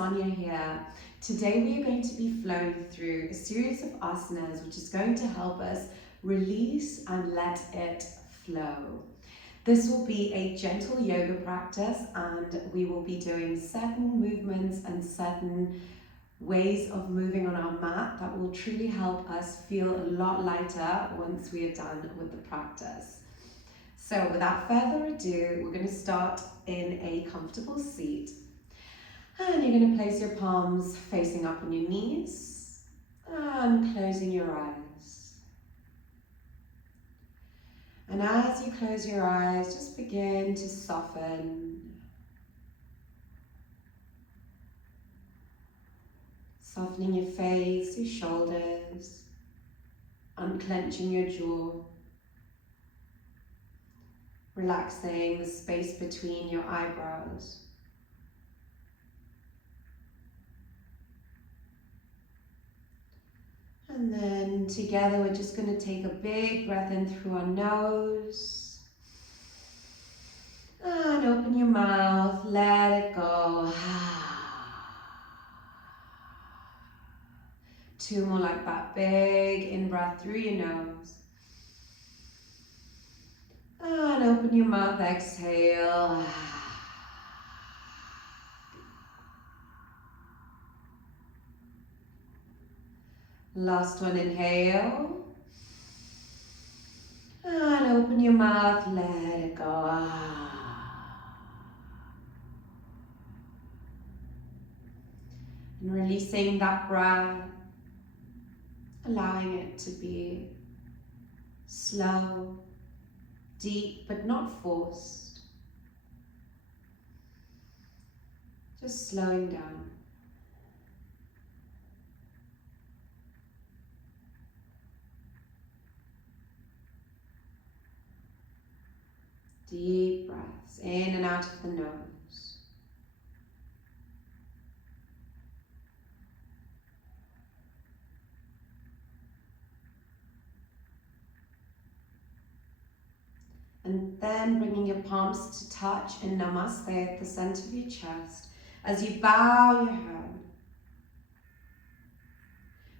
Sonia here. Today we are going to be flowing through a series of asanas which is going to help us release and let it flow. This will be a gentle yoga practice and we will be doing certain movements and certain ways of moving on our mat that will truly help us feel a lot lighter once we are done with the practice. So without further ado, we're going to start in a comfortable seat. And you're going to place your palms facing up on your knees and closing your eyes. And as you close your eyes, just begin to soften. Softening your face, your shoulders, unclenching your jaw. Relaxing the space between your eyebrows. And then together we're just going to take a big breath in through our nose. And open your mouth, let it go. 2 more like that, big in-breath through your nose. And open your mouth, exhale. Last one, inhale. And open your mouth, let it go. And releasing that breath, allowing it to be slow, deep, but not forced. Just slowing down. Deep breaths in and out of the nose. And then bringing your palms to touch in Namaste at the center of your chest. As you bow your head,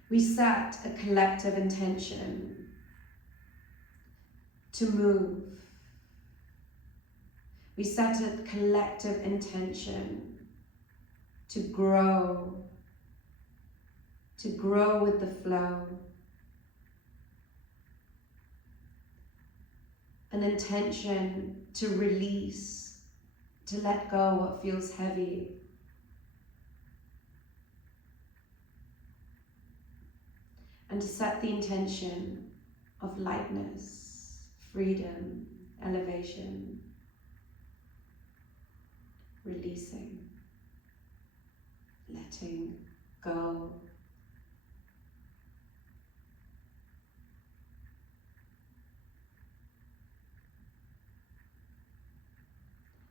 we set a collective intention to move. We set a collective intention to grow with the flow. An intention to release, to let go what feels heavy. And to set the intention of lightness, freedom, elevation, releasing, letting go.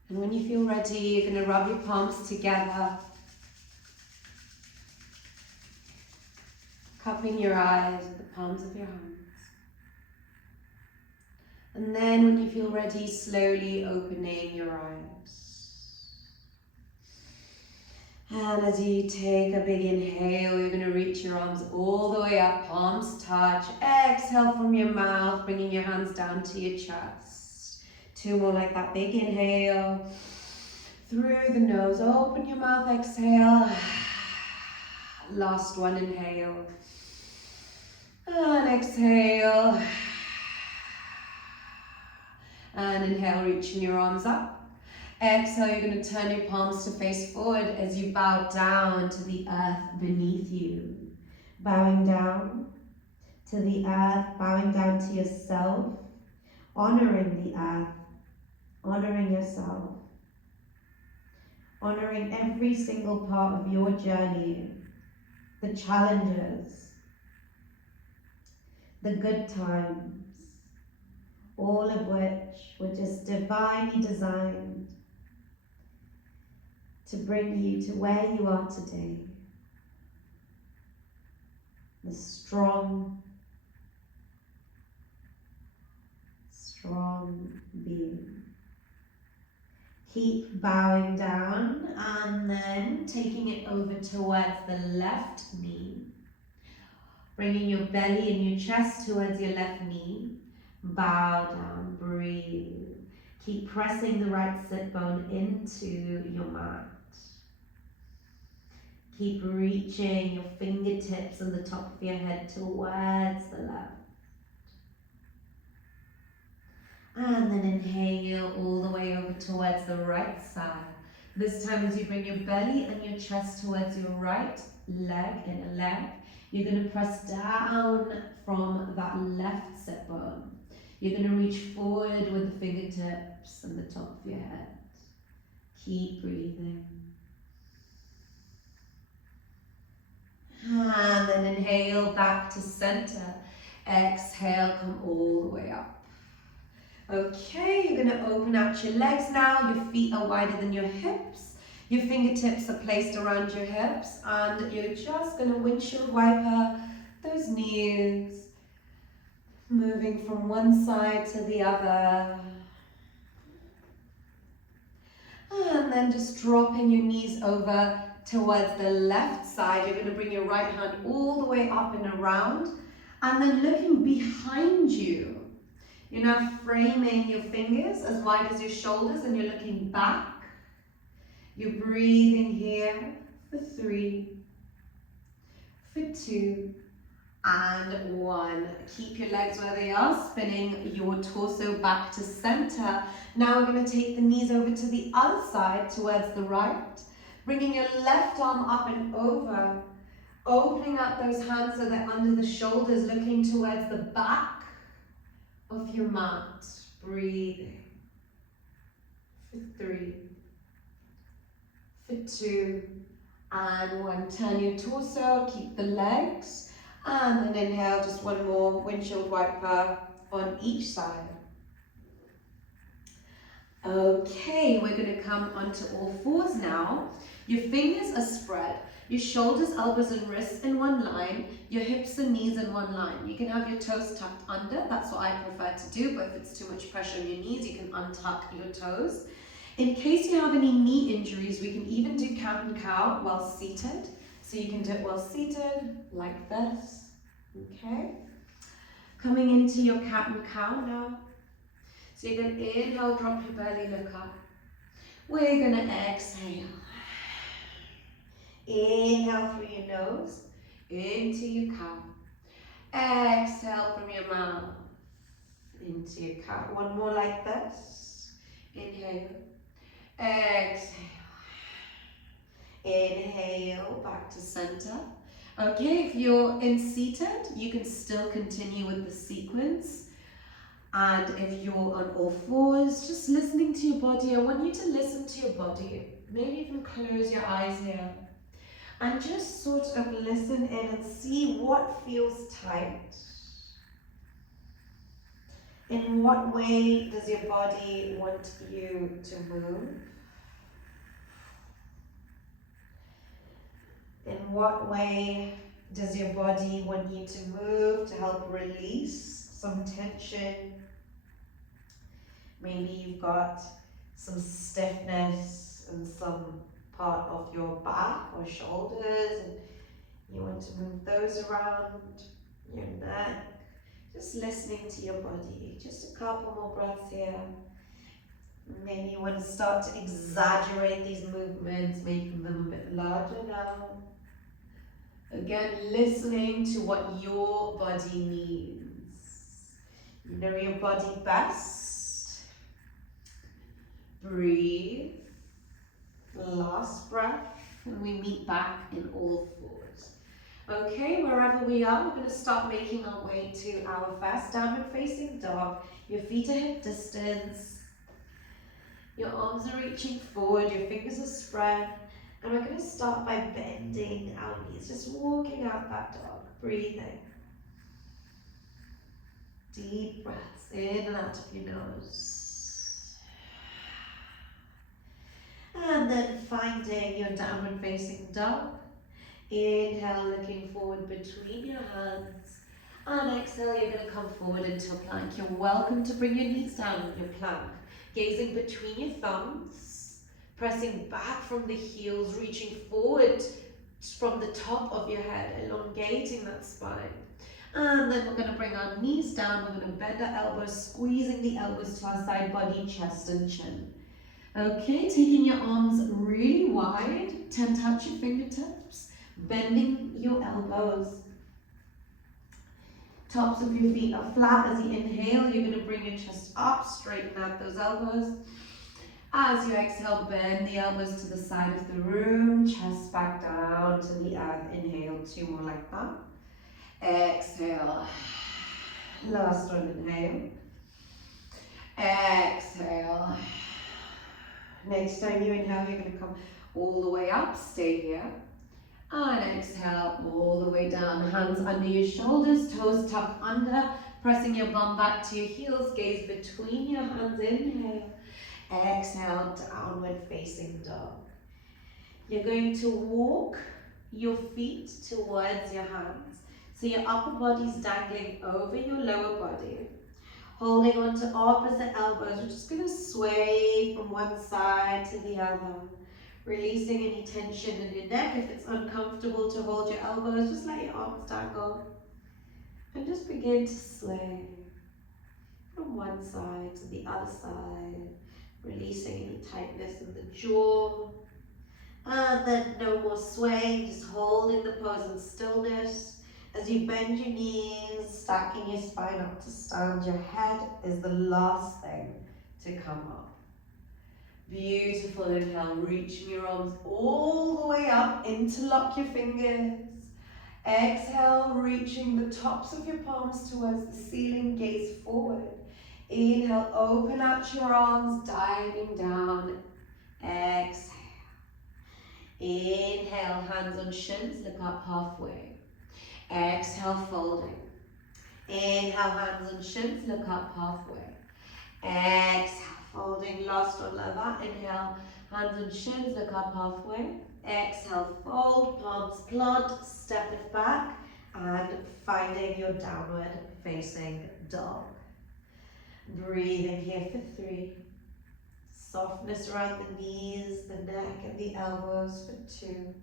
And when you feel ready, you're going to rub your palms together, cupping your eyes with the palms of your hands. And then when you feel ready, slowly opening your eyes. And as you take a big inhale, you're going to reach your arms all the way up, palms touch. Exhale from your mouth, bringing your hands down to your chest. 2 more like that, big inhale. Through the nose, open your mouth, exhale. Last one, inhale. And exhale. And inhale, reaching your arms up. Exhale, you're going to turn your palms to face forward as you bow down to the earth beneath you. Bowing down to the earth, bowing down to yourself, honoring the earth, honoring yourself, honoring every single part of your journey, the challenges, the good times, all of which were just divinely designed to bring you to where you are today. The strong being. Keep bowing down and then taking it over towards the left knee. Bringing your belly and your chest towards your left knee. Bow down, breathe. Keep pressing the right sit bone into your mat. Keep reaching your fingertips and the top of your head towards the left. And then inhale all the way over towards the right side. This time as you bring your belly and your chest towards your right leg, inner leg, you're going to press down from that left sit bone. You're going to reach forward with the fingertips and the top of your head. Keep breathing. And then inhale back to center. Exhale, come all the way up. Okay, you're going to open out your legs now. Your feet are wider than your hips. Your fingertips are placed around your hips. And you're just going to windshield wiper those knees. Moving from one side to the other. And then just dropping your knees over towards the left side. You're going to bring your right hand all the way up and around. And then looking behind you. You're now framing your fingers as wide as your shoulders and you're looking back. You're breathing here for 3, for 2, and 1. Keep your legs where they are, spinning your torso back to center. Now we're going to take the knees over to the other side towards the right. Bringing your left arm up and over. Opening up those hands so they're under the shoulders, looking towards the back of your mat. Breathing for 3, for 2, and 1. Turn your torso, keep the legs, and then inhale, just one more windshield wiper on each side. Okay, we're going to come onto all fours now. Your fingers are spread. Your shoulders, elbows and wrists in one line, your hips and knees in one line. You can have your toes tucked under, that's what I prefer to do, but if it's too much pressure on your knees, you can untuck your toes. In case you have any knee injuries, we can even do cat and cow while seated. So you can do it while seated, like this, okay? Coming into your cat and cow now. So you're going to inhale, drop your belly, look up. We're going to exhale. Inhale through your nose, into your cow. Exhale from your mouth, into your cow. One more like this. Inhale, exhale. Inhale, back to center. Okay, if you're in seated, you can still continue with the sequence. And if you're on all fours, just listening to your body. I want you to listen to your body. Maybe even close your eyes here. And just sort of listen in and see what feels tight. In what way does your body want you to move? In what way does your body want you to move to help release some tension? Maybe you've got some stiffness and some part of your back or shoulders, and you want to move those around your neck. Just listening to your body. Just a couple more breaths here. Maybe you want to start to exaggerate these movements, making them a bit larger now. Again, listening to what your body needs. You know your body best. Breathe. Last breath, and we meet back in all fours. Okay, wherever we are, we're going to start making our way to our first downward facing dog. Your feet are hip distance. Your arms are reaching forward, your fingers are spread. And we're going to start by bending our knees, just walking out that dog, breathing. Deep breaths in and out of your nose. And then finding your downward facing dog. Inhale, looking forward between your hands. And exhale, you're going to come forward into a plank. You're welcome to bring your knees down in your plank. Gazing between your thumbs. pressing back from the heels, reaching forward from the top of your head, elongating that spine. And then we're going to bring our knees down, we're going to bend our elbows, squeezing the elbows to our side body, chest and chin. Okay, taking your arms really wide, touch your fingertips, bending your elbows. Tops of your feet are flat. As you inhale, you're going to bring your chest up, straighten out those elbows. As you exhale, bend the elbows to the side of the room, chest back down to the earth. Inhale, 2 more like that. Exhale. Last one, inhale. Exhale. Next time you inhale, you're going to come all the way up, stay here. And exhale all the way down, hands under your shoulders, toes tucked under, pressing your bum back to your heels, gaze between your hands, inhale. Exhale, downward facing dog. You're going to walk your feet towards your hands. So your upper body's dangling over your lower body. Holding on to opposite elbows, we're just going to sway from one side to the other. Releasing any tension in your neck. If it's uncomfortable to hold your elbows, just let your arms dangle. And just begin to sway from one side to the other side. Releasing any tightness in the jaw. And then no more swaying, just holding the pose in stillness. As you bend your knees, stacking your spine up to stand, your head is the last thing to come up. Beautiful, inhale, reaching your arms all the way up, interlock your fingers. Exhale, reaching the tops of your palms towards the ceiling, gaze forward. Inhale, open out your arms, diving down. Exhale. Inhale, hands on shins, look up halfway. Exhale, folding. Inhale, hands on shins, look up halfway. Exhale, folding, last one like that. Inhale, hands on shins, look up halfway. Exhale, fold, palms plant, step it back, and finding your downward facing dog. Breathing here for 3. Softness around the knees, the neck, and the elbows for 2.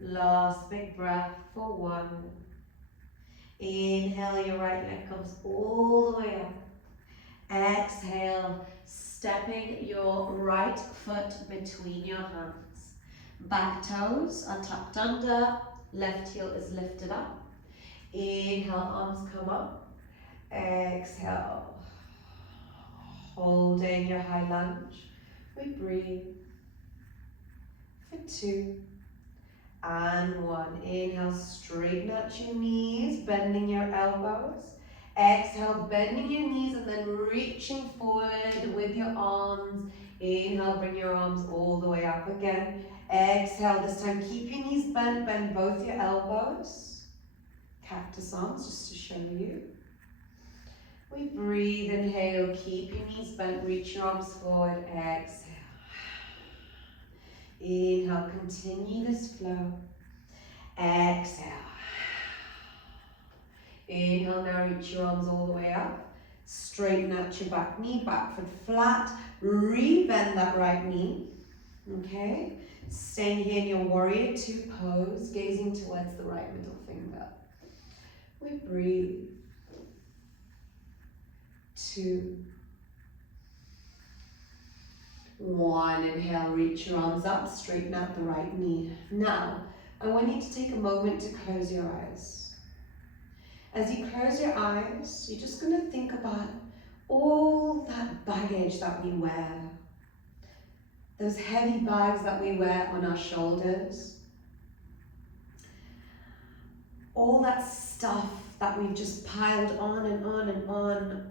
Last big breath for 1. Inhale, your right leg comes all the way up. Exhale, stepping your right foot between your hands. Back toes are tucked under, left heel is lifted up. Inhale, arms come up. Exhale. Holding your high lunge. We breathe for 2 and 1. Inhale, straighten out your knees, bending your elbows. Exhale, bending your knees and then reaching forward with your arms. Inhale, bring your arms all the way up again. Exhale, this time keep your knees bent, bend both your elbows. Cactus arms, just to show you. We breathe, inhale, keep your knees bent, reach your arms forward, exhale. Inhale, continue this flow. Exhale. Inhale, now reach your arms all the way up. Straighten out your back knee, back foot flat. Re-bend that right knee. Okay? Staying here in your warrior 2 pose, gazing towards the right middle finger. We breathe. 2, 1. Inhale, reach your arms up, straighten out the right knee. Now, I want you to take a moment to close your eyes. As you close your eyes, you're just going to think about all that baggage that we wear. Those heavy bags that we wear on our shoulders. All that stuff that we've just piled on and on and on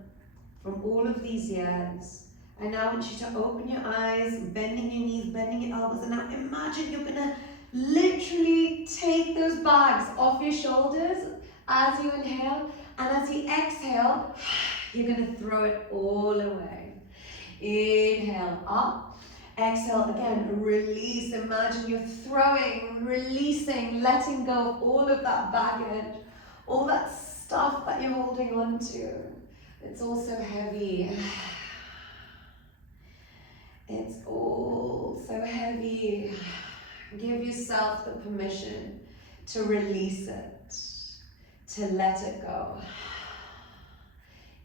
from all of these years. I now want you to open your eyes, bending your knees, bending your elbows, and now imagine you're gonna literally take those bags off your shoulders as you inhale, and as you exhale, you're gonna throw it all away. Inhale, up. Exhale, again, release. Imagine you're throwing, releasing, letting go of all of that baggage, all that stuff that you're holding on to. It's all so heavy. It's all so heavy. Give yourself the permission to release it, to let it go.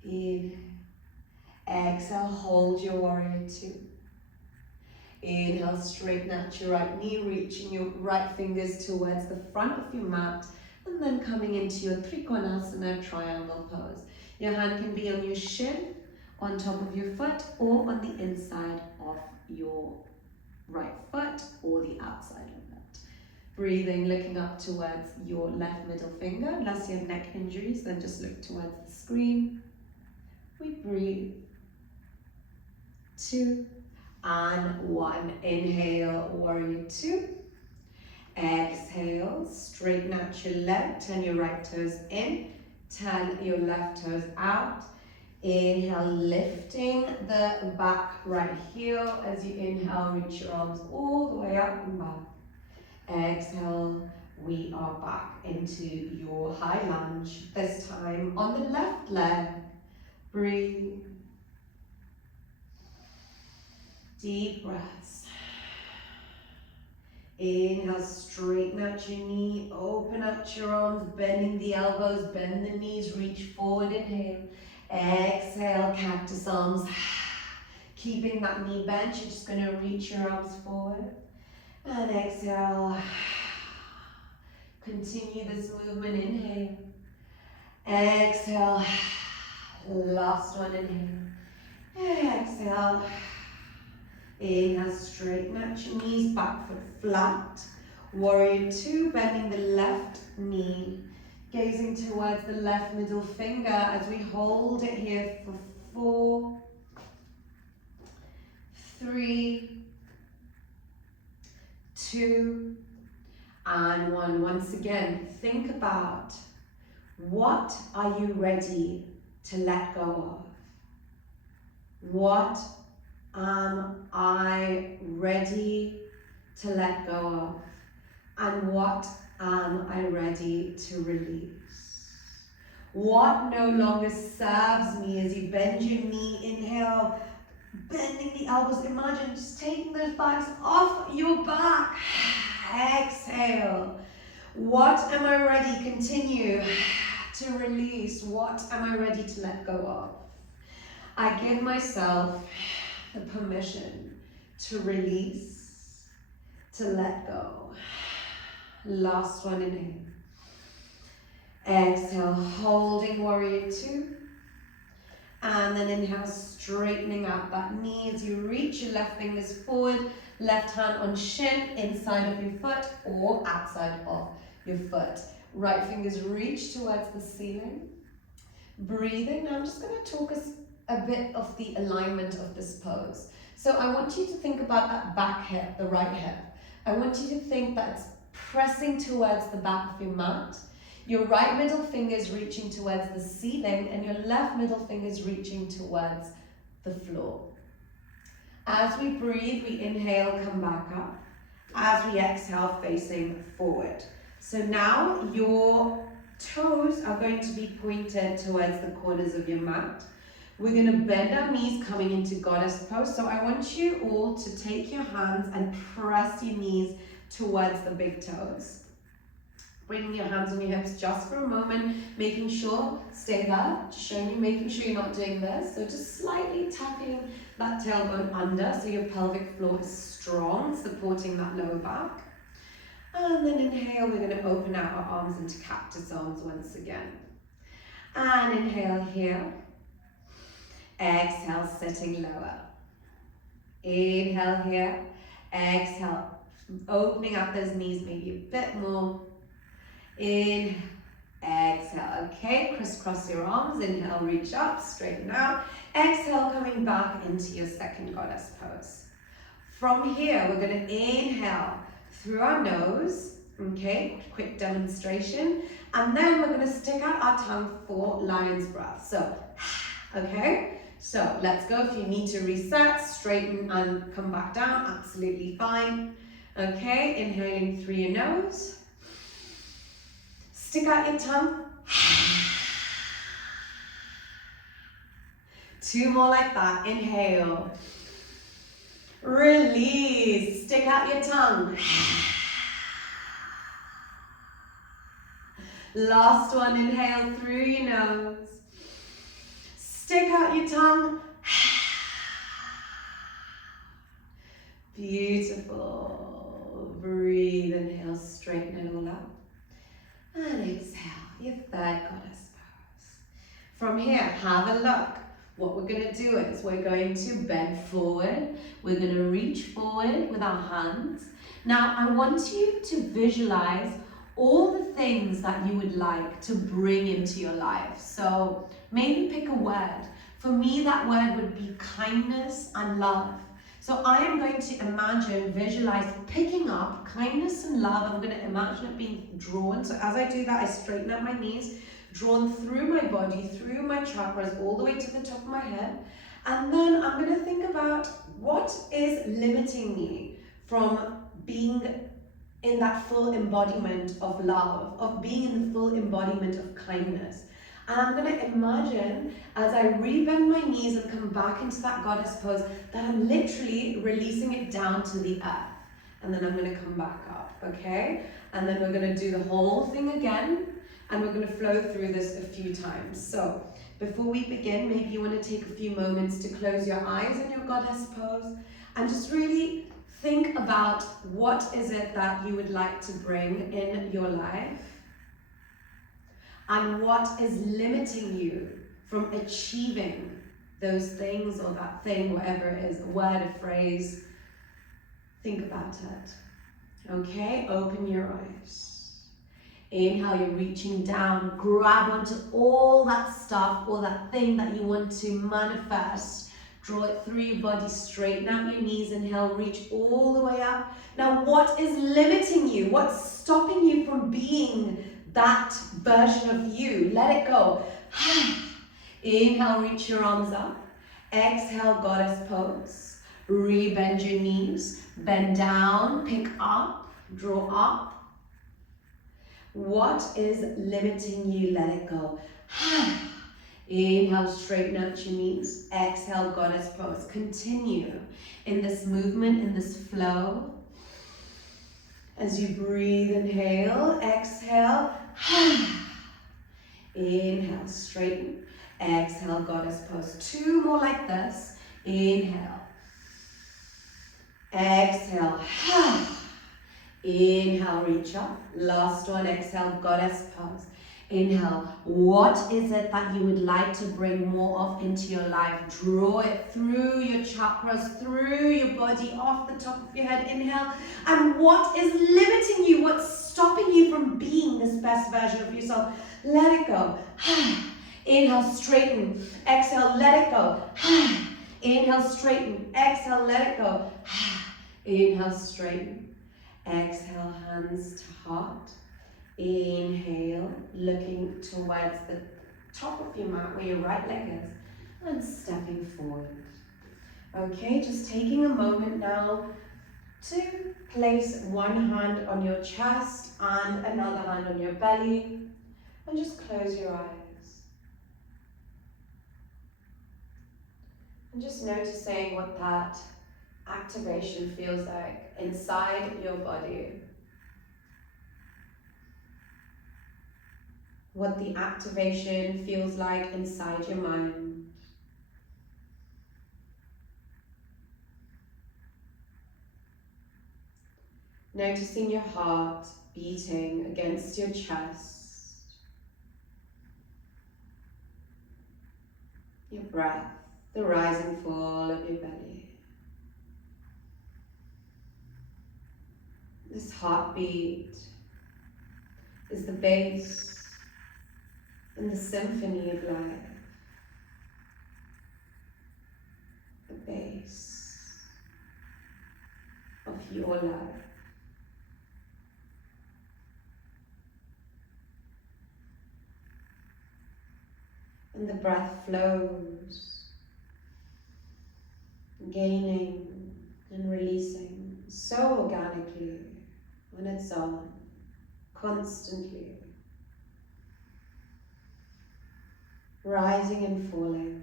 Inhale. Exhale, hold your warrior two. Inhale, straighten out your right knee, reaching your right fingers towards the front of your mat, and then coming into your Trikonasana triangle pose. Your hand can be on your shin, on top of your foot, or on the inside of your right foot, or the outside of it. Breathing, looking up towards your left middle finger. Unless you have neck injuries, then just look towards the screen. We breathe. 2 and 1. Inhale, warrior two. Exhale, straighten out your leg, turn your right toes in, turn your left toes out. Inhale, lifting the back right heel. As you inhale, reach your arms all the way up and back. Exhale, we are back into your high lunge, this time on the left leg. Breathe. Deep breaths. Inhale, straighten out your knee, open out your arms, bending the elbows, bend the knees, reach forward, inhale. Exhale, cactus arms. Keeping that knee bent, you're just going to reach your arms forward. And exhale. Continue this movement, inhale. Exhale. Last one, inhale. Exhale. Inhale, straighten out your knees, back foot flat. Warrior two, bending the left knee. Gazing towards the left middle finger as we hold it here for 4, 3, 2, and 1. Once again, think about what are you ready to let go of? What am I ready to let go of? And what am I ready to release? What no longer serves me? As you bend your knee, inhale, bending the elbows. Imagine just taking those bags off your back. Exhale. What am I ready? Continue to release. What am I ready to let go of? I give myself the permission to release, to let go. Last one, inhale. Exhale, holding warrior two. And then inhale, straightening out that knee as you reach your left fingers forward, left hand on shin, inside of your foot or outside of your foot. Right fingers reach towards the ceiling. Breathing. Now I'm just going to talk us a bit of the alignment of this pose. So I want you to think about that back hip, the right hip. I want you to think that it's pressing towards the back of your mat. Your right middle finger is reaching towards the ceiling and your left middle finger is reaching towards the floor. As we breathe, we inhale, come back up. As we exhale, facing forward. So now your toes are going to be pointed towards the corners of your mat. We're going to bend our knees coming into goddess pose. So I want you all to take your hands and press your knees towards the big toes. Bringing your hands on your hips just for a moment, making sure, stay there, just showing you, making sure you're not doing this. So just slightly tapping that tailbone under so your pelvic floor is strong, supporting that lower back. And then inhale, we're going to open out our arms into cactus arms once again. And inhale here. Exhale, sitting lower. Inhale here. Exhale, opening up those knees maybe a bit more. Inhale, exhale. Okay, crisscross your arms. Inhale, reach up, straighten out. Exhale, coming back into your second goddess pose. From here, we're going to inhale through our nose. Okay, quick demonstration. And then we're going to stick out our tongue for lion's breath. So, okay, so let's go. If you need to reset, straighten and come back down, absolutely fine. Okay, inhaling through your nose. Stick out your tongue. 2 more like that. Inhale. Release. Stick out your tongue. Last one, inhale through your nose. Stick out your tongue. Beautiful. Breathe, inhale, straighten it all up. And exhale, your third goddess pose. From here, have a look. What we're going to do is we're going to bend forward. We're going to reach forward with our hands. Now, I want you to visualize all the things that you would like to bring into your life. So maybe pick a word. For me, that word would be kindness and love. So I am going to imagine, visualize picking up kindness and love. I'm going to imagine it being drawn. So as I do that, I straighten up my knees, drawn through my body, through my chakras, all the way to the top of my head. And then I'm going to think about what is limiting me from being in that full embodiment of love, of being in the full embodiment of kindness. And I'm going to imagine, as I rebend my knees and come back into that goddess pose, that I'm literally releasing it down to the earth. And then I'm going to come back up, okay? And then we're going to do the whole thing again, and we're going to flow through this a few times. So before we begin, maybe you want to take a few moments to close your eyes in your goddess pose, and just really think about what is it that you would like to bring in your life, and what is limiting you from achieving those things or that thing, whatever it is, a word, a phrase. Think about it. Okay, open your eyes. Inhale, you're reaching down, grab onto all that stuff, all that thing that you want to manifest. Draw it through your body, straighten out your knees, inhale, reach all the way up. Now, what is limiting you? What's stopping you from being that version of you? Let it go. Inhale, reach your arms up. Exhale, goddess pose. Rebend your knees. Bend down, pick up, draw up. What is limiting you? Let it go. Inhale, straighten out your knees. Exhale, goddess pose. Continue in this movement, in this flow. As you breathe, inhale, exhale. Inhale, straighten. Exhale, goddess pose. Two more like this. Inhale. Exhale. Inhale, reach up. Last one, exhale, goddess pose. Inhale. What is it that you would like to bring more of into your life? Draw it through your chakras, through your body, off the top of your head. Inhale. And what is limiting you? What's stopping you from being this best version of yourself? Let it go. Inhale, straighten. Exhale, let it go. Inhale, straighten. Exhale, let it go. Inhale, straighten. Exhale, hands to heart. Inhale, looking towards the top of your mat where your right leg is, and stepping forward. Okay, just taking a moment now to place one hand on your chest and another hand on your belly, and just close your eyes. And just noticing what that activation feels like inside your body. What the activation feels like inside your mind. Noticing your heart beating against your chest. Your breath, the rise and fall of your belly. This heartbeat is the bass in the symphony of life. The bass of your life. And the breath flows, gaining and releasing so organically on its own, constantly. Rising and falling,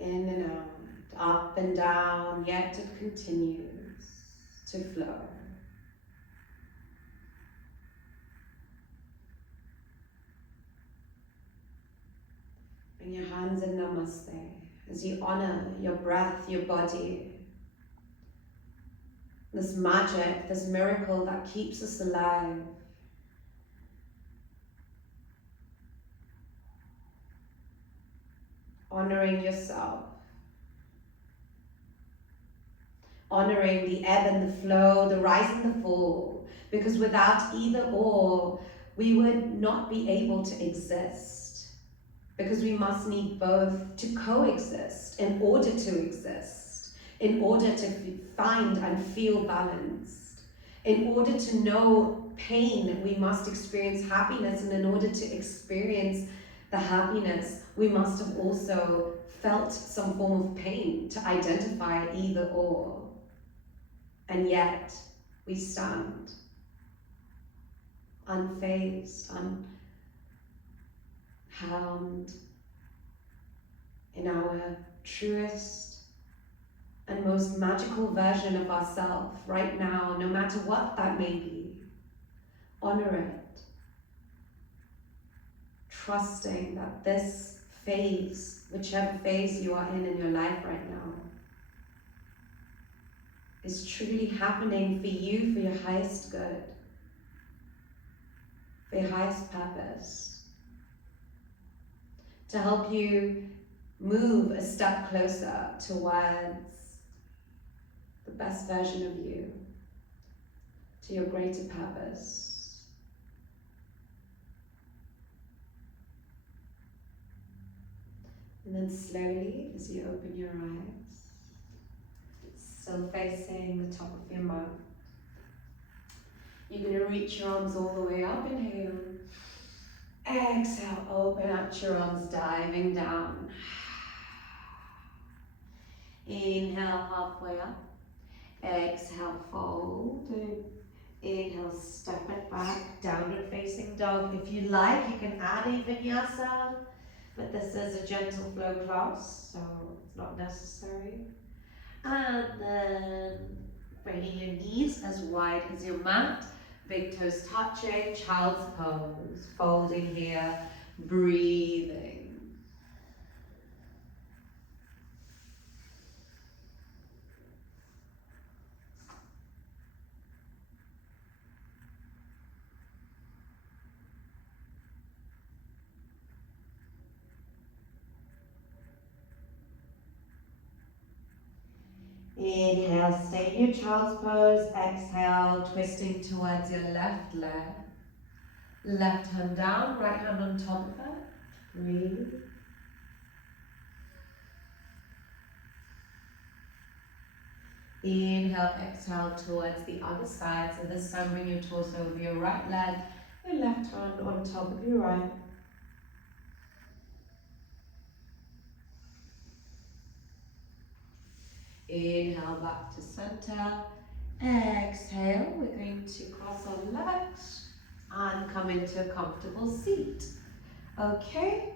in and out, up and down, yet it continues to flow. Bring your hands in Namaste as you honor your breath, your body, this magic, this miracle that keeps us alive. Honoring yourself. Honoring the ebb and the flow, the rise and the fall. Because without either or, we would not be able to exist. Because we must need both to coexist in order to exist, in order to find and feel balanced. In order to know pain, we must experience happiness, and in order to experience the happiness, we must have also felt some form of pain to identify either or. And yet, we stand unfazed, unharmed, in our truest and most magical version of ourselves right now, no matter what that may be. Honor it. Trusting that this phase, whichever phase you are in your life right now, is truly happening for you, for your highest good, for your highest purpose, to help you move a step closer towards the best version of you, to your greater purpose. And then slowly, as you open your eyes, still facing the top of your mat, you're going to reach your arms all the way up. Inhale. Exhale, open out your arms, diving down. Inhale, halfway up. Exhale, fold. Inhale, step it back, downward facing dog. If you like, you can add a Vinyasa, but this is a gentle flow class, so it's not necessary. And then bringing your knees as wide as your mat, big toes touching, child's pose, folding here, breathing. Inhale, stay in your child's pose. Exhale, twisting towards your left leg. Left hand down, right hand on top of it. Breathe. Inhale, exhale towards the other side. So this time bring your torso over your right leg, your left hand on top of your right. Inhale back to center. Exhale, we're going to cross our legs and come into a comfortable seat. Okay,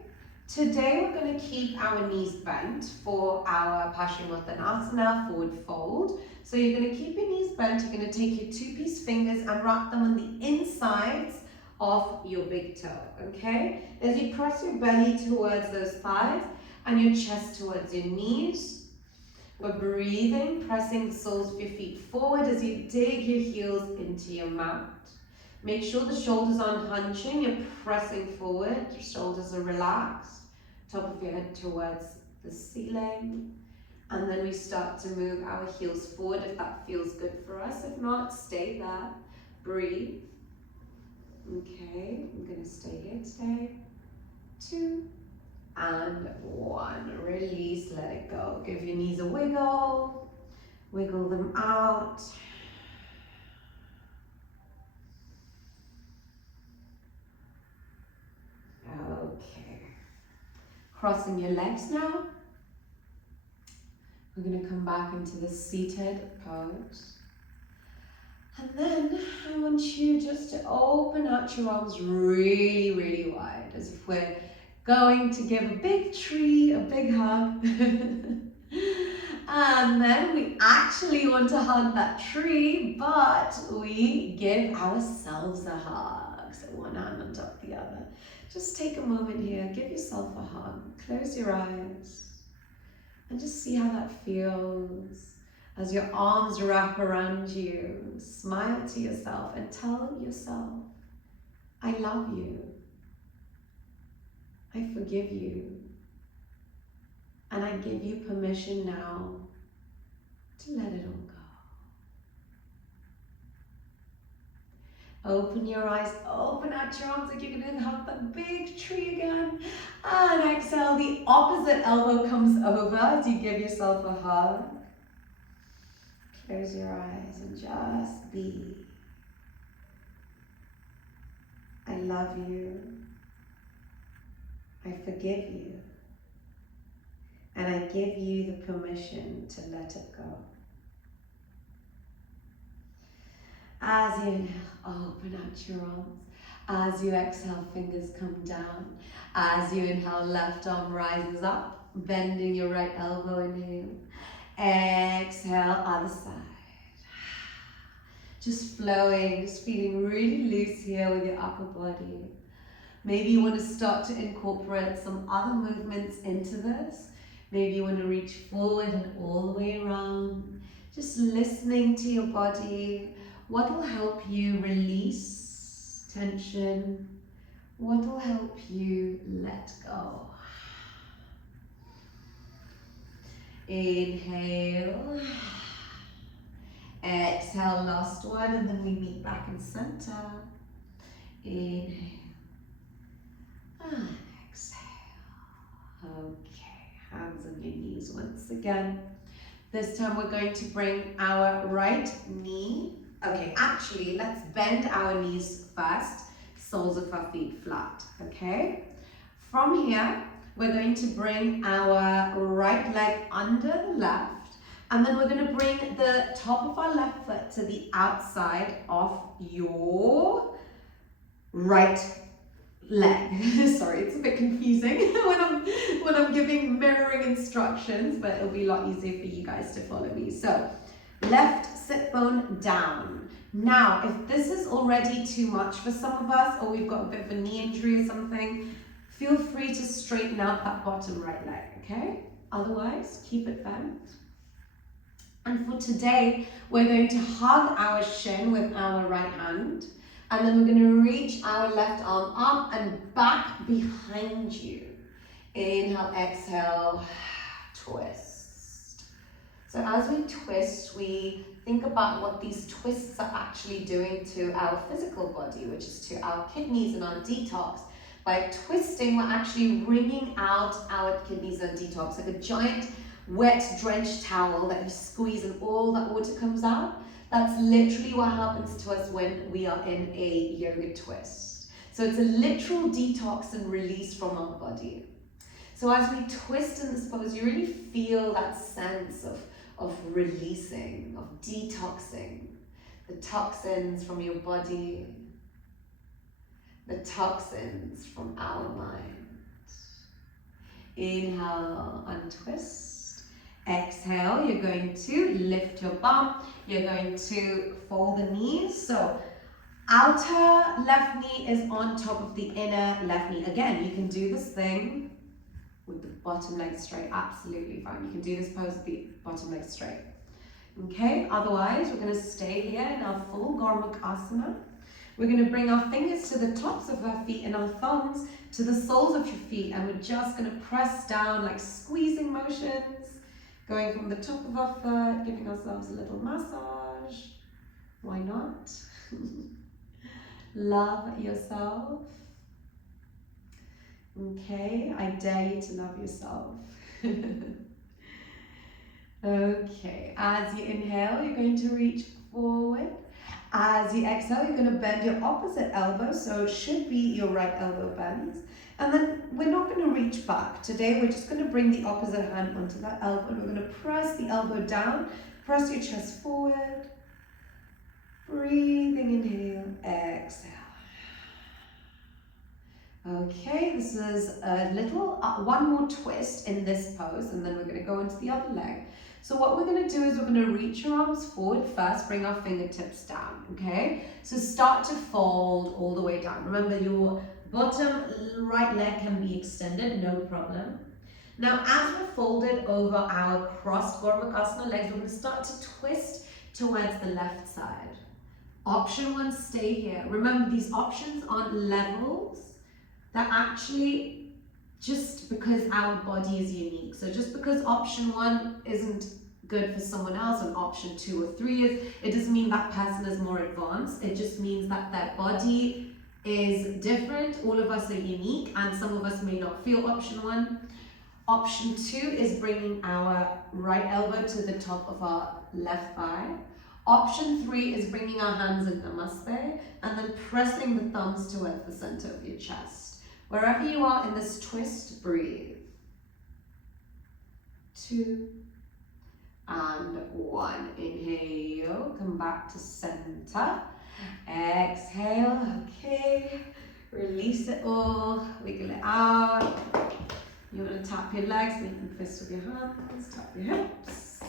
today we're going to keep our knees bent for our Paschimottanasana, forward fold. So you're going to keep your knees bent, you're going to take your two-piece fingers and wrap them on the insides of your big toe, okay? As you press your belly towards those thighs and your chest towards your knees, we're breathing, pressing the soles of your feet forward as you dig your heels into your mat. Make sure the shoulders aren't hunching, you're pressing forward, your shoulders are relaxed, top of your head towards the ceiling. And then we start to move our heels forward if that feels good for us. If not, stay there, breathe. Okay, I'm gonna stay here today. 2, and 1. Release, let it go. Give your knees a wiggle. Wiggle them out. Okay. Crossing your legs now. We're going to come back into the seated pose. And then I want you just to open out your arms really, really wide, as if we're going to give a big tree a big hug. And then we actually want to hug that tree, but we give ourselves a hug. So one hand on top of the other. Just take a moment here, give yourself a hug. Close your eyes and just see how that feels. As your arms wrap around you, smile to yourself and tell yourself, I love you. I forgive you. And I give you permission now to let it all go. Open your eyes, open out your arms like you're going to hug that big tree again. And exhale, the opposite elbow comes over as you give yourself a hug. Close your eyes and just be. I love you. I forgive you. And I give you the permission to let it go. As you inhale, open out your arms. As you exhale, fingers come down. As you inhale, left arm rises up, bending your right elbow, inhale. Exhale, other side. Just flowing, just feeling really loose here with your upper body. Maybe you want to start to incorporate some other movements into this. Maybe you want to reach forward and all the way around. Just listening to your body. What will help you release tension? What will help you let go? Inhale. Exhale, last one, and then we meet back in center. Inhale. And exhale. Okay, hands on your knees once again. This time we're going to bring our right knee. Okay, actually, let's bend our knees first. Soles of our feet flat, okay? From here, we're going to bring our right leg under the left, and then we're going to bring the top of our left foot to the outside of your right leg. Sorry, it's a bit confusing when I'm giving mirroring instructions, but it'll be a lot easier for you guys to follow me. So, left sit bone down. Now, if this is already too much for some of us, or we've got a bit of a knee injury or something, feel free to straighten out that bottom right leg, okay? Otherwise, keep it bent. And for today, we're going to hug our shin with our right hand, and then we're going to reach our left arm up and back behind you. Inhale, exhale, twist. So as we twist, we think about what these twists are actually doing to our physical body, which is to our kidneys and our detox. By twisting, we're actually wringing out our kidneys and detox, like a giant wet drenched towel that you squeeze and all that water comes out. That's literally what happens to us when we are in a yoga twist. So it's a literal detox and release from our body. So as we twist in this pose, you really feel that sense of releasing, of detoxing the toxins from your body, the toxins from our mind. Inhale, untwist. Exhale, you're going to lift your bum. You're going to fold the knees. So outer left knee is on top of the inner left knee. Again, you can do this thing with the bottom leg straight. Absolutely fine. You can do this pose with the bottom leg straight. Okay, otherwise we're going to stay here in our full Gormukh-asana. We're going to bring our fingers to the tops of our feet and our thumbs to the soles of your feet, and we're just going to press down like squeezing motions. Going from the top of our foot, giving ourselves a little massage. Why not? Love yourself. Okay, I dare you to love yourself. Okay, as you inhale, you're going to reach forward. As you exhale, you're going to bend your opposite elbow, so it should be your right elbow bends. And then we're not going to reach back. Today we're just going to bring the opposite hand onto that elbow, and we're going to press the elbow down, press your chest forward. Breathing, inhale, exhale. Okay, this is a little, one more twist in this pose, and then we're going to go into the other leg. So what we're going to do is we're going to reach your arms forward first, bring our fingertips down, okay? So start to fold all the way down. Remember, your bottom right leg can be extended, no problem. Now, as we're folded over our crossed Gorma legs, we're going to start to twist towards the left side. Option 1, stay here. Remember, these options aren't levels. They're actually just because our body is unique. So just because option 1 isn't good for someone else and option 2 or 3 is, it doesn't mean that person is more advanced. It just means that their body is different. All of us are unique, and some of us may not feel option 1. Option 2 is bringing our right elbow to the top of our left thigh. Option 3 is bringing our hands in Namaste and then pressing the thumbs towards the center of your chest. Wherever you are in this twist, breathe. 2 and 1. Inhale, come back to center. Exhale, okay. Release it all, wiggle it out. You want to tap your legs, making fists with your hands, tap your hips.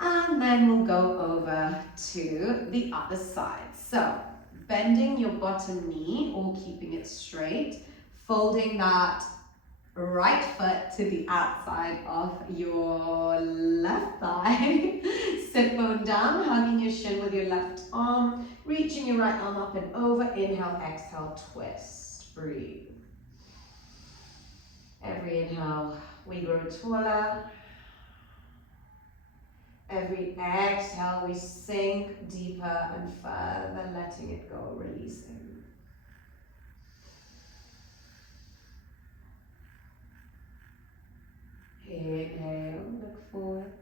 And then we'll go over to the other side. So, bending your bottom knee or keeping it straight, folding that right foot to the outside of your left thigh. Sit bone down, hugging your shin with your left arm, reaching your right arm up and over. Inhale, exhale, twist. Breathe. Every inhale, we grow taller. Every exhale, we sink deeper and further, letting it go, releasing. Inhale, look forward.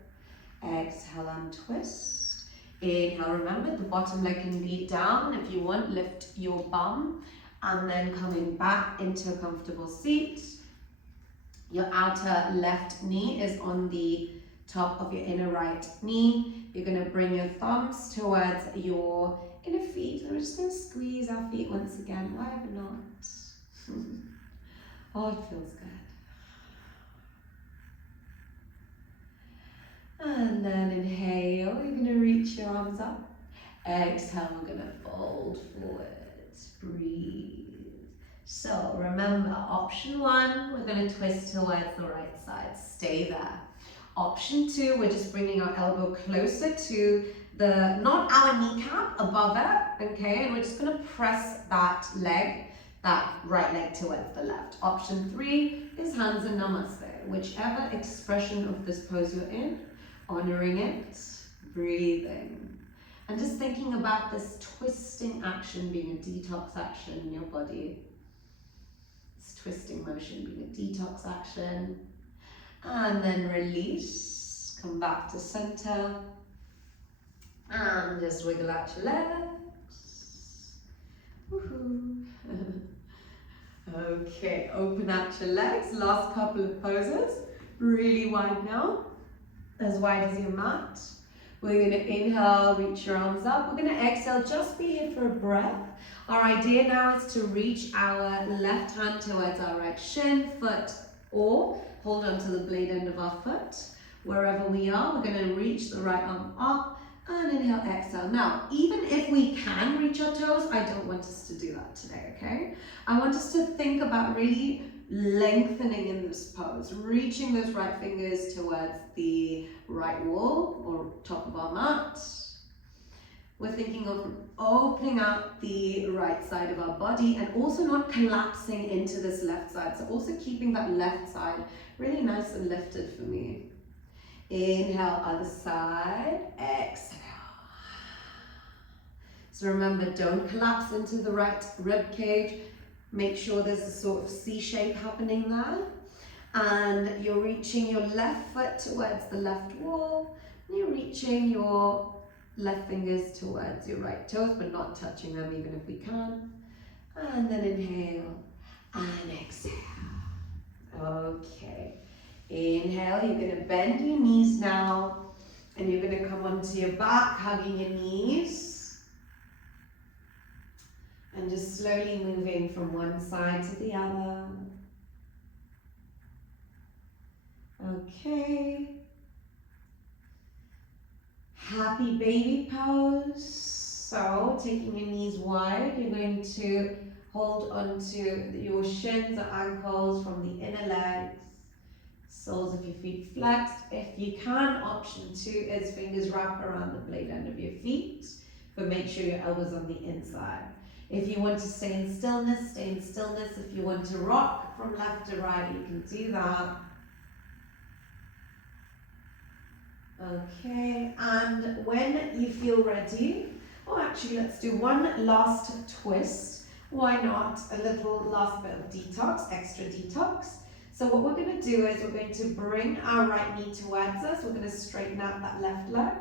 Exhale and twist. Inhale, remember the bottom leg can be down. If you want, lift your bum and then coming back into a comfortable seat. Your outer left knee is on the top of your inner right knee. You're going to bring your thumbs towards your inner feet. And we're just going to squeeze our feet once again. Why ever not? Oh, it feels good. And then inhale, you're going to reach your arms up. Exhale, we're going to fold forward. Breathe. So remember, option 1, we're going to twist towards the right side. Stay there. Option 2, we're just bringing our elbow closer to the, not our kneecap, above it, okay? And we're just going to press that leg, that right leg towards the left. Option 3 is hands in Namaste. Whichever expression of this pose you're in, honoring it, breathing. And just thinking about this twisting action being a detox action in your body. Twisting motion being a detox action. And then release, come back to center. And just wiggle out your legs. Woohoo. Okay, open out your legs. Last couple of poses. Really wide now, as wide as your mat. We're going to inhale, reach your arms up. We're going to exhale, just be here for a breath. Our idea now is to reach our left hand towards our right shin, foot, or hold on to the blade end of our foot. Wherever we are, we're going to reach the right arm up and inhale, exhale. Now, even if we can reach our toes, I don't want us to do that today, okay? I want us to think about really lengthening in this pose, reaching those right fingers towards the right wall or top of our mat. We're thinking of opening out the right side of our body and also not collapsing into this left side. So also keeping that left side really nice and lifted for me. Inhale, other side, exhale. So remember, don't collapse into the right rib cage. Make sure there's a sort of C shape happening there. And you're reaching your left foot towards the left wall. And you're reaching your left fingers towards your right toes, but not touching them even if we can. And then inhale and exhale. Okay. Inhale, you're going to bend your knees now. And you're going to come onto your back, hugging your knees. And just slowly moving from one side to the other. Okay. Happy baby pose. So taking your knees wide, you're going to hold onto your shins or ankles from the inner legs. Soles of your feet flexed. If you can, option 2 is fingers wrap around the blade end of your feet, but make sure your elbows on the inside. If you want to stay in stillness, stay in stillness. If you want to rock from left to right, you can do that. Okay, and when you feel ready, actually let's do one last twist. Why not a little last bit of detox, extra detox. So what we're going to do is we're going to bring our right knee towards us. We're going to straighten out that left leg.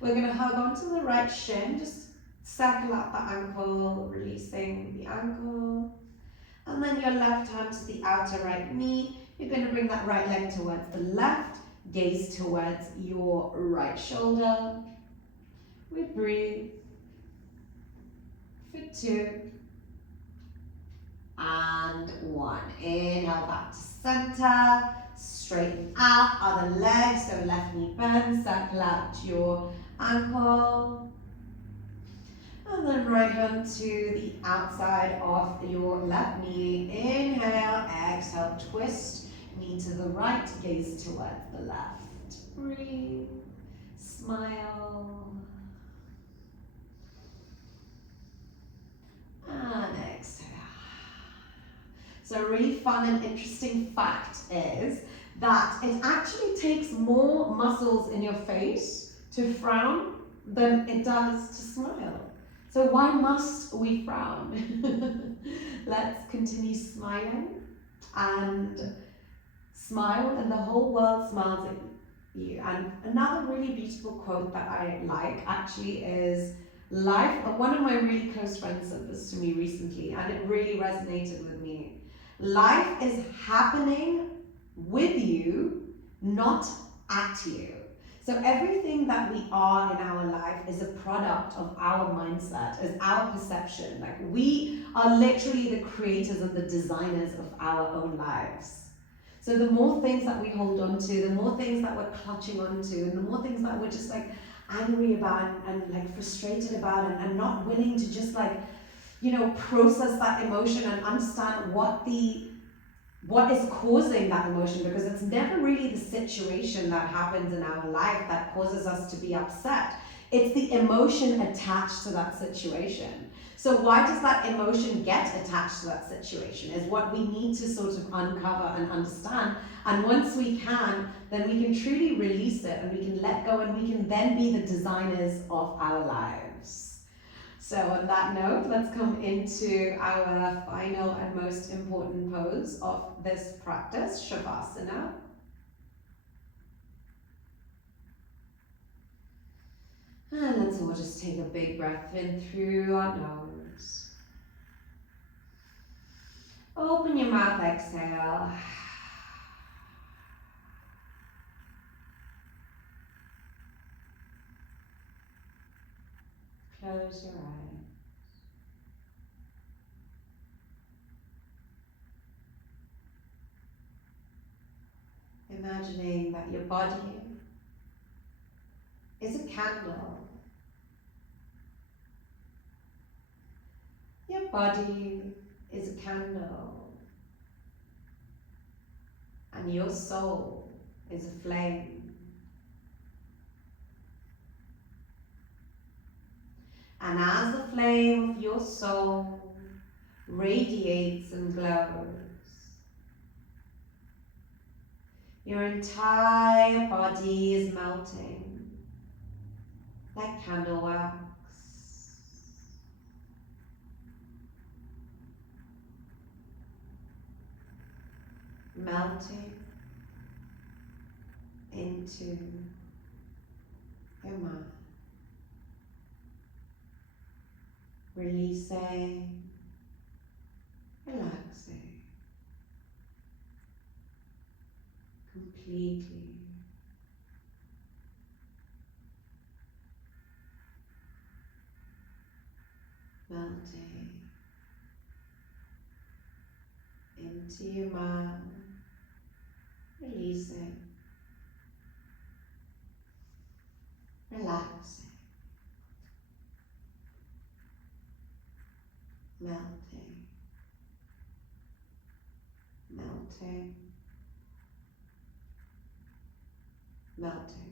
We're going to hug onto the right shin, just circle out the ankle, releasing the ankle. And then your left hand to the outer right knee. You're going to bring that right leg towards the left. Gaze towards your right shoulder. We breathe for 2 and 1. Inhale back to center. Straighten out other leg. So left knee bends. Circle out your ankle. And then right hand to the outside of your left knee. Inhale, exhale, twist. Knee to the right, gaze towards the left. Breathe, smile, and exhale. So a really fun and interesting fact is that it actually takes more muscles in your face to frown than it does to smile. So why must we frown? Let's continue smiling and smile, and the whole world smiles at you. And another really beautiful quote that I like actually is life. One of my really close friends said this to me recently, and it really resonated with me. Life is happening with you, not at you. So everything that we are in our life is a product of our mindset, is our perception. Like we are literally the creators and the designers of our own lives. So the more things that we hold on to, the more things that we're clutching onto, and the more things that we're just like angry about and like frustrated about and not willing to just like, process that emotion and understand what is causing that emotion, because it's never really the situation that happens in our life that causes us to be upset. It's the emotion attached to that situation. So why does that emotion get attached to that situation is what we need to sort of uncover and understand. And once we can, then we can truly release it and we can let go, and we can then be the designers of our lives. So on that note, let's come into our final and most important pose of this practice, Shavasana. And let's all just take a big breath in through our nose. Open your mouth, exhale. Close your eyes. Imagining that your body is a candle. Your body is a candle. And your soul is a flame. And as the flame of your soul radiates and glows, your entire body is melting like candle wax. Melting into your mind. Releasing, relaxing, completely. Melting into your mind, releasing, relaxing, melting, melting, melting.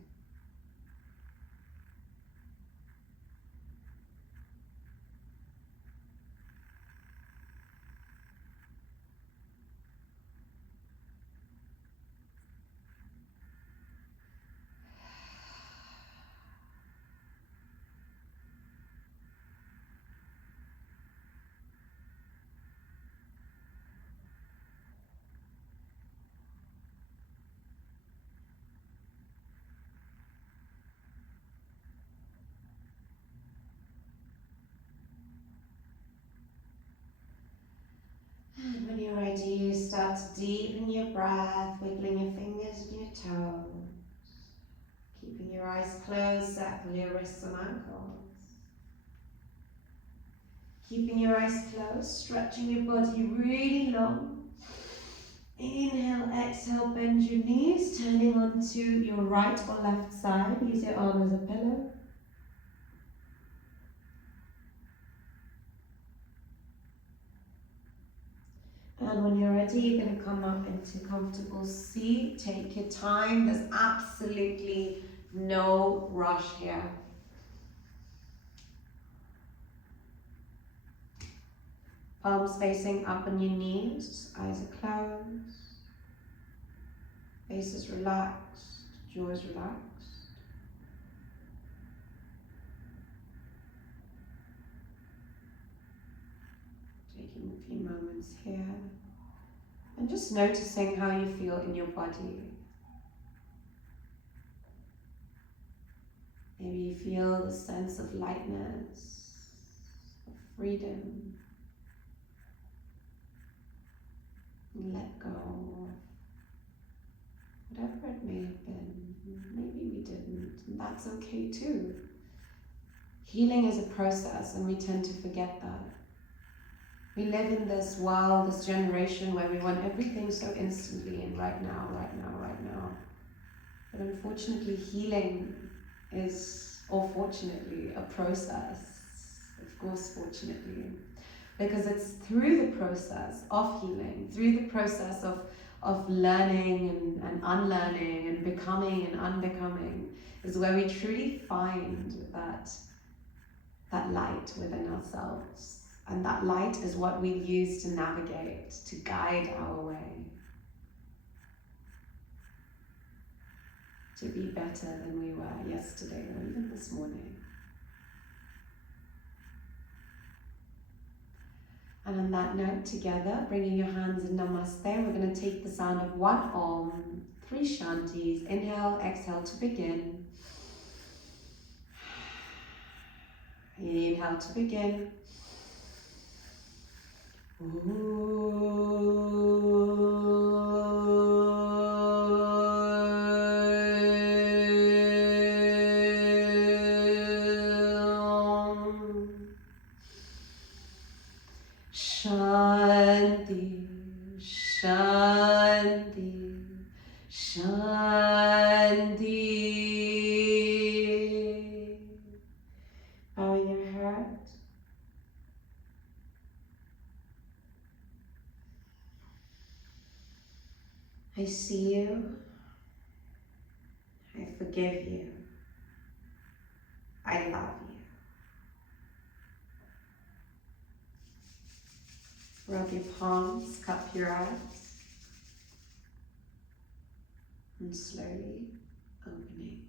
And when you're ready, start to deepen your breath, wiggling your fingers and your toes. Keeping your eyes closed, circle your wrists and ankles. Keeping your eyes closed, stretching your body really long. Inhale, exhale, bend your knees, turning onto your right or left side. Use your arm as a pillow. And when you're ready, you're going to come up into comfortable seat. Take your time. There's absolutely no rush here. Palms facing up on your knees, eyes are closed. Face is relaxed, jaw is relaxed. Taking a few moments here. And just noticing how you feel in your body. Maybe you feel the sense of lightness, of freedom. And let go of whatever it may have been. Maybe we didn't, and that's okay too. Healing is a process, and we tend to forget that. We live in this world, this generation where we want everything so instantly and right now, right now, right now. But unfortunately, healing is, or fortunately, a process. Of course, fortunately. Because it's through the process of healing, through the process of learning and unlearning and becoming and unbecoming, is where we truly find that light within ourselves. And that light is what we use to navigate, to guide our way, to be better than we were yesterday or even this morning. And on that note, together, bringing your hands in Namaste, we're going to take the sound of one Om, 3 Shantis. Inhale, exhale to begin. Inhale to begin. Shanti, Shanti, Shanti. Bowing your heart. I see you. I forgive you. I love you. Rub your palms, cup your eyes, and slowly opening.